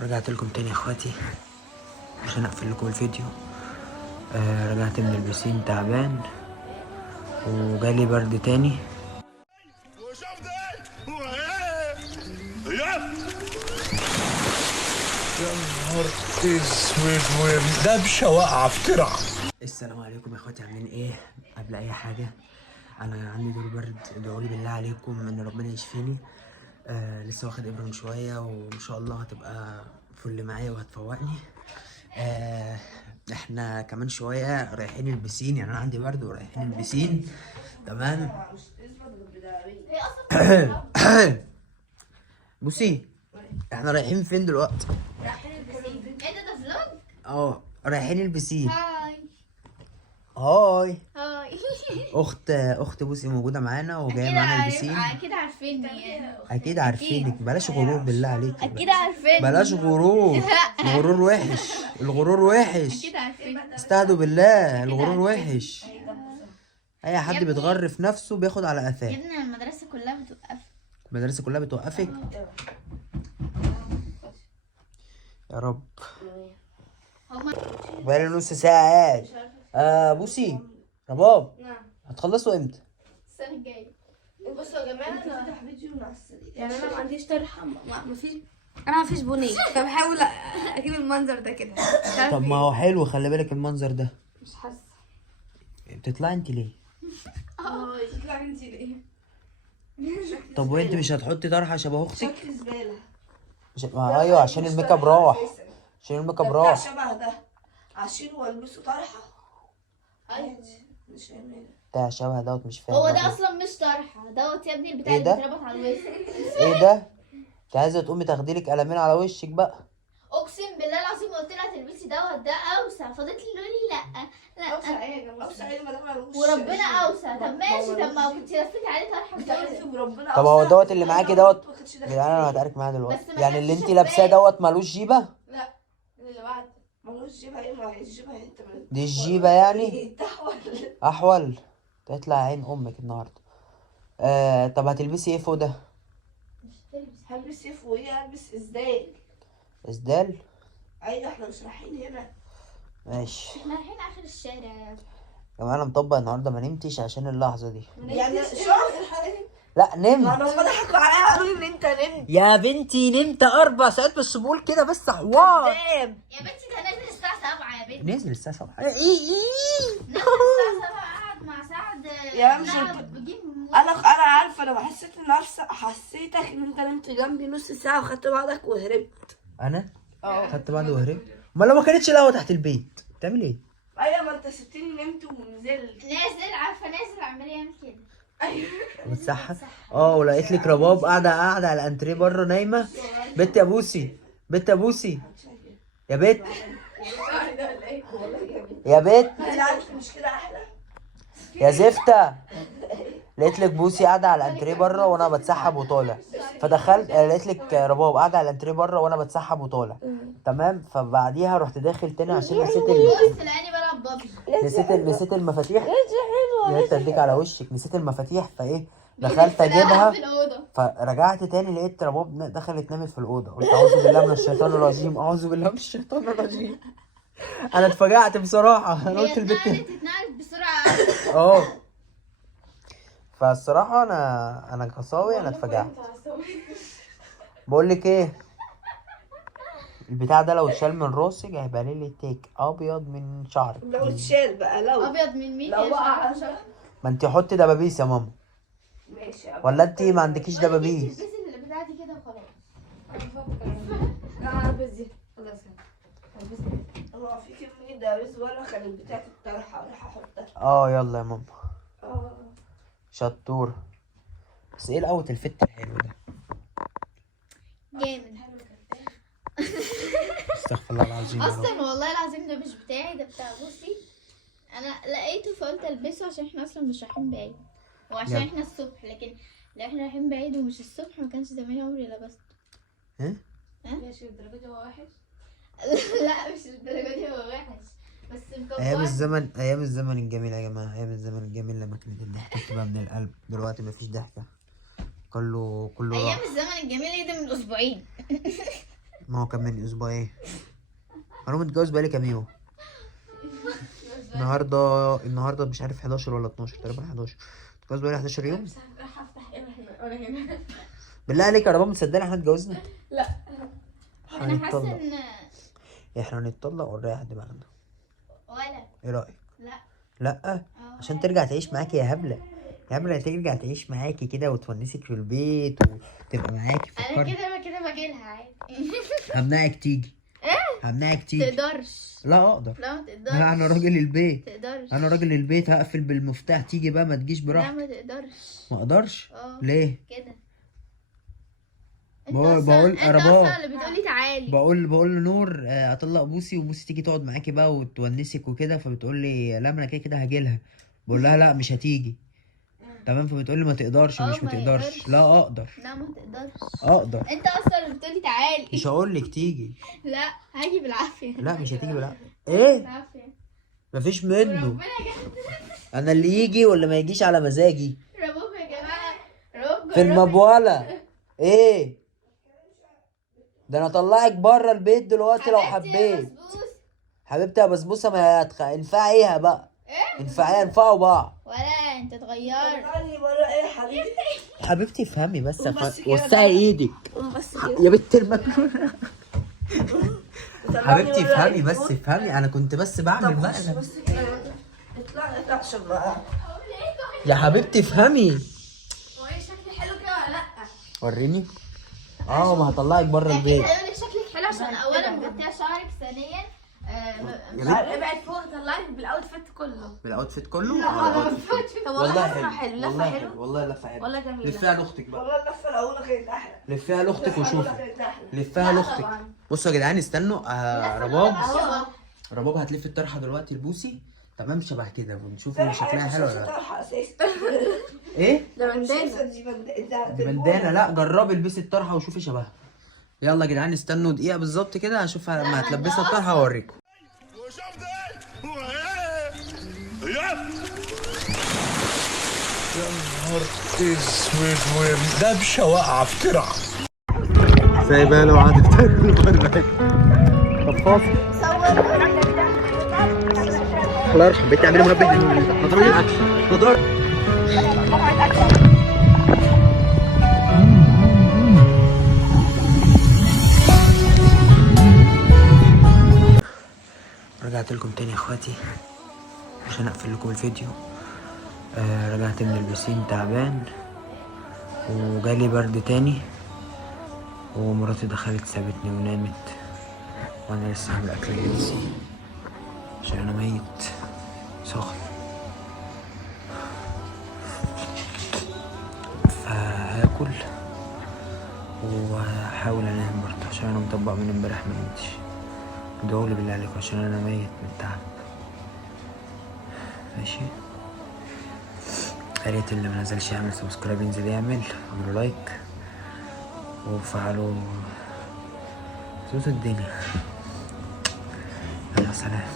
رجعت لكم تاني يا اخواتي عشان اقفل لكم الفيديو. رجعت من البسين تعبان وجالي برد تاني. يا نهار اسود ودبشه واقعه في ترعه. السلام عليكم يا اخواتي، عاملين ايه؟ قبل اي حاجه انا عندي دور برد، ادعوا لي بالله عليكم ان ربنا يشفيني. لسه واخد ابره من شويه وان شاء الله هتبقى فل معايا وهتفوقني. احنا كمان شويه رايحين البسين، يعني انا عندي برد ورايحين البسين. تمام. بصي، احنا رايحين فين دلوقتي؟ رايحين البسين. ايه ده فلوج؟ رايحين البسين. هاي هاي. هاي. اخت بوسي موجوده معانا وجايه معانا البسين. اكيد عارفيني يعني. اكيد عارفينك، بلاش غرور بالله عليك. اكيد عارفيني. بلاش غرور، الغرور وحش، الغرور وحش. اكيد عارفيني. استهدوا بالله، الغرور وحش. اي حد بيتغر في نفسه بياخد على يا قفاه. ابني المدرسة كلها بتوقف. المدرسه كلها بتوقفك. يا رب. هما بقالي نص ساعه قاعد. بوسي رباب، نعم. هتخلصوا امتى؟ السنة الجاية. بصوا يا جماعه، انا فتح فيديو يعني انا ما عنديش طرحه، ما فيش، انا ما فيش بنيه، فبحاول اجيب المنظر ده كده. مش عارفة طب ما إيه. هو حلو، خلي بالك المنظر ده. مش حاسه. بتطلعي انت ليه؟ تطلع انت ليه؟ طب وانت مش هتحطي طرحه شبه اختك؟ شكل زباله. ايوه، عشان الميك اب راح. عشان الميك اب راح. شبه ده اشيله والبسه طرحه عادي، مش هيعمل. بتاع شبه دوت، مش فاهم. هو ده اصلا مش طرحة دوت يا ابني، البتاع إيه اللي ده؟ بيتربط على الوش. ايه ده؟ انت عايزه تقومي تاخدي لك قلمين على وشك بقى؟ اقسم بالله العظيم قلت لها تلبسي دوت، ده اوسع، فضلت لي لا لا اوسع ايه يا جماعه؟ اوسع ايه؟ ما ده ملوش. وربنا اوسع. طب ماشي، طب ما كنت لفيت عليه طرحة بتعرفي بتقول. وربنا طب هو أوسع. دوت اللي معاكي دوت. ما كانتش يا داخل جدعان انا فيه. هتعارك معاه دلوقتي. بس ما يعني اللي كانش انت لابساه شفاف. دوت مالوش جيبه؟ لا، اللي بعد ملوش جيبها. ايه ما هي الجيبها انت دي الجيبه يعني؟ تحول. احول. تطلع عين امك النهارده. طب هتلبسي ايه فوق ده؟ هلبس سيف وهي هلبس اسدال. اسدال؟ ايوه احنا مش رايحين هنا. ماشي. احنا رايحين اخر الشارع يا يا جماعه انا مطبق النهارده، ما نمتش عشان اللحظه دي. يعني شوف لا ما نمت هم ضحكوا عليا قالوا ان انت نمت. يا بنتي، نمت 4 ساعات بس بقول كده بس حوار. يا بنتي، ده نازل الساعة 7 يا بنتي. نزل الساعه 7. نازل الساعة 7 قاعد مع سعد. يا مش لا، انت- بجيب انا عارفه، انا حسيت نفسي، حسيتك ان انت نمت جنبي نص ساعه وخدت بعضك وهربت. انا خدت بعض وهربت. ما لو ما كانتش القهوه تحت البيت بتعمل ايه؟ ايوه ما انت سبتني نمت ونزلت. نازل، عارفة نازل عمال يعمل كده. ايوه بتسحب. ولقيت لك رباب قاعده على الانتريه بره نايمه. بنت يا بوسي، بنت يا بوسي، يا بنت، يا بنت، انت عارف مش كده احلى؟ يا زفته. لقيت لك بوسي قاعده على الانتريه بره وانا بتسحب وطالع. فدخلت لقيت لك رباب قاعده على الانتريه بره وانا بتسحب وطالع. تمام. فبعديها رحت داخل تاني عشان نسيت بص تلاقيني بلعب بابجي. نسيت المفاتيح. يا ريت اديك على وشك. نسيت المفاتيح فايه، دخلت اجيبها. في الأوضة. فرجعت تاني لقيت رباب دخلت نامت في الاوضه. قلت اعوذ بالله من الشيطان الرجيم، اعوذ بالله من الشيطان الرجيم. انا اتفاجأت بصراحه. انا هي قلت البت اتنقلت بسرعة. اه. فالصراحه انا كصاوي انا اتفاجأت. بقول لك ايه، البتاع ده لو اتشال من راسك هيبقى لي تيك ابيض من شعرك. لو اتشال بقى، لو أبيض من مين؟ لو يا وقع شعر. ما انت حطي دبابيس يا ماما. ماشي. ولا انت ما عندكيش ولا دبابيس؟ تلبسي البتاعة دي كده وخلاص. انا هلبس دي خلاص. هو في كمية دبابيس ورا كانت بتاعت الطرحة راح احطها. يلا يا ماما. اه شطور. بس ايه الاوت الفت الحلو ده؟ جامد. استغفر الله العظيم يا رب. اصلا والله العظيم ده مش بتاعي، ده بتاع بوسي. انا لقيته فقلت البسه عشان احنا اصلا مش رايحين بعيد، وعشان يلا. احنا الصبح. لكن لو احنا رايحين بعيد ومش الصبح ما كانش زماني عمري لبسته. ايه؟ ماشي الدرجة دي هو وحش. لا مش الدرجه دي، هو وحش بس ايام مكبر. الزمن، ايام الزمن الجميل يا جماعه، ايام الزمن الجميل لما كانت الضحكه بتبقى من القلب. دلوقتي مفيش ضحكه، كله ايام راح. الزمن الجميل ده من اسبوعين. ما هو كان من اسبوعين. انا متجوز بقالي كام يوم. النهارده مش عارف 11 ولا 12، تقريبا 11. متجوز بقالي 11 يوم. راح افتح ايه وانا هنا. بالله عليك يا رباب متصدقني احنا اتجوزنا؟ لا انا حاسه هنتطلق. ان احنا هنتطلق ونريح دماغنا. ولا ايه رايك؟ لا. لا عشان ترجع تعيش معاكي يا هبله. يا هبله ترجع تعيش معاكي كده وتونسك في البيت وتبقى معاكي. انا فكرت كده باجيلها عادي. همنعك تيجي. همنعك تيجي. تقدرش. لا اقدر. لا ما تقدرش. لا انا راجل البيت. تقدرش. انا راجل البيت، هقفل بالمفتاح تيجي بقى، ما تجيش لا براحتك. ما تقدرش. ما اقدرش. اه ليه؟ كده. بقول انت اصلا اللي بتقولي تعالي. بقول لنور اطلق بوسي وبوسي تيجي تقعد معاكي بقى وتونسك وكده، فبتقول لي لا ما انا كده هاجي لها. بقول لها لا مش هتيجي. تمام، فبتقول لي ما تقدرش. مش ما تقدرش. يقدرش. لا اقدر. لا ما تقدرش. اقدر. انت اصلا اللي بتقولي تعالي. مش هقول لك تيجي. لا هاجي بالعافيه. لا مش هتيجي بالعافيه. ايه؟ بالعافيه. مفيش منه. ربنا يجعل. انا اللي يجي ولا ما يجيش على مزاجي. ربوب يا جماعه. ربوب في المبوله. ايه ده؟ انا اطلعك بره البيت دلوقتي لو حبيت. حبيبتي يا بسبوسه، ما انفعيها بقى. انفعيها، انفعوا بعض. ولا انت اتغيرت. حبيبتي افهمي بس. بس كده وسعي ايدك بس كده. يا بنت المجنونه. حبيبتي افهمي بس، افهمي. انا كنت بس بعمل بقى. بس كده اطلع شوف بقى. يا حبيبتي افهمي. هو ايه شكلي حلو كده ولا لا؟ وريني. ما هطلعك بره البيت. هيقول لك شكلك حلو عشان اولا مغطيه شعرك، ثانيا ابعد فوق طلعني بالاوتفيت كله. بالاوتفيت كله. والله لفه حلو. لفه حلو والله لفه حلو. والله جميله. لفيها لاختك بقى. والله اللفه الاولى كانت احلى. لفيها لاختك وشوفي. كانت احلى. لفيها لاختك. طبعاً. بصوا يا جدعان استنوا. رباب هتلف الطرحه دلوقتي لبوسي. تمام شبه كده ونشوف شكلها حلو ولا لا. طرحه اساسا. ايه؟ ده بندانه. دي بندانه. لا جربي البسي الطرحه وشوفي شبهها. يلا يا جدعان استنوا دقيقه بالظبط كده، هشوف لما هتلبسها الطرحه هوريكم. يا نهار اسود، دبشه واقعه في ترعه. سايبها له وقعدت تاكل بره. طفاصه. الله يرحم بنتي، اعملي منبه نضاره الاكل. نضاره. رجعت لكم تاني يا اخواتي عشان اقفل لكم الفيديو. رجعت من البسين تعبان وجالي برد تاني، ومراتي دخلت سابتني ونامت، وانا لسه عامل اكل لنفسي عشان انا ميت سخن. فهاكل وهحاول انام برضه عشان انا مطبق من امبارح ما نمتش. ادعولي بالله عليكم عشان انا ميت من التعب. ماشي. يا ريت اللي منزلش يعمل سبسكرايب ينزل يعمل، اعملوا لايك وفعلوا صوت الدنيا. يلا سلام.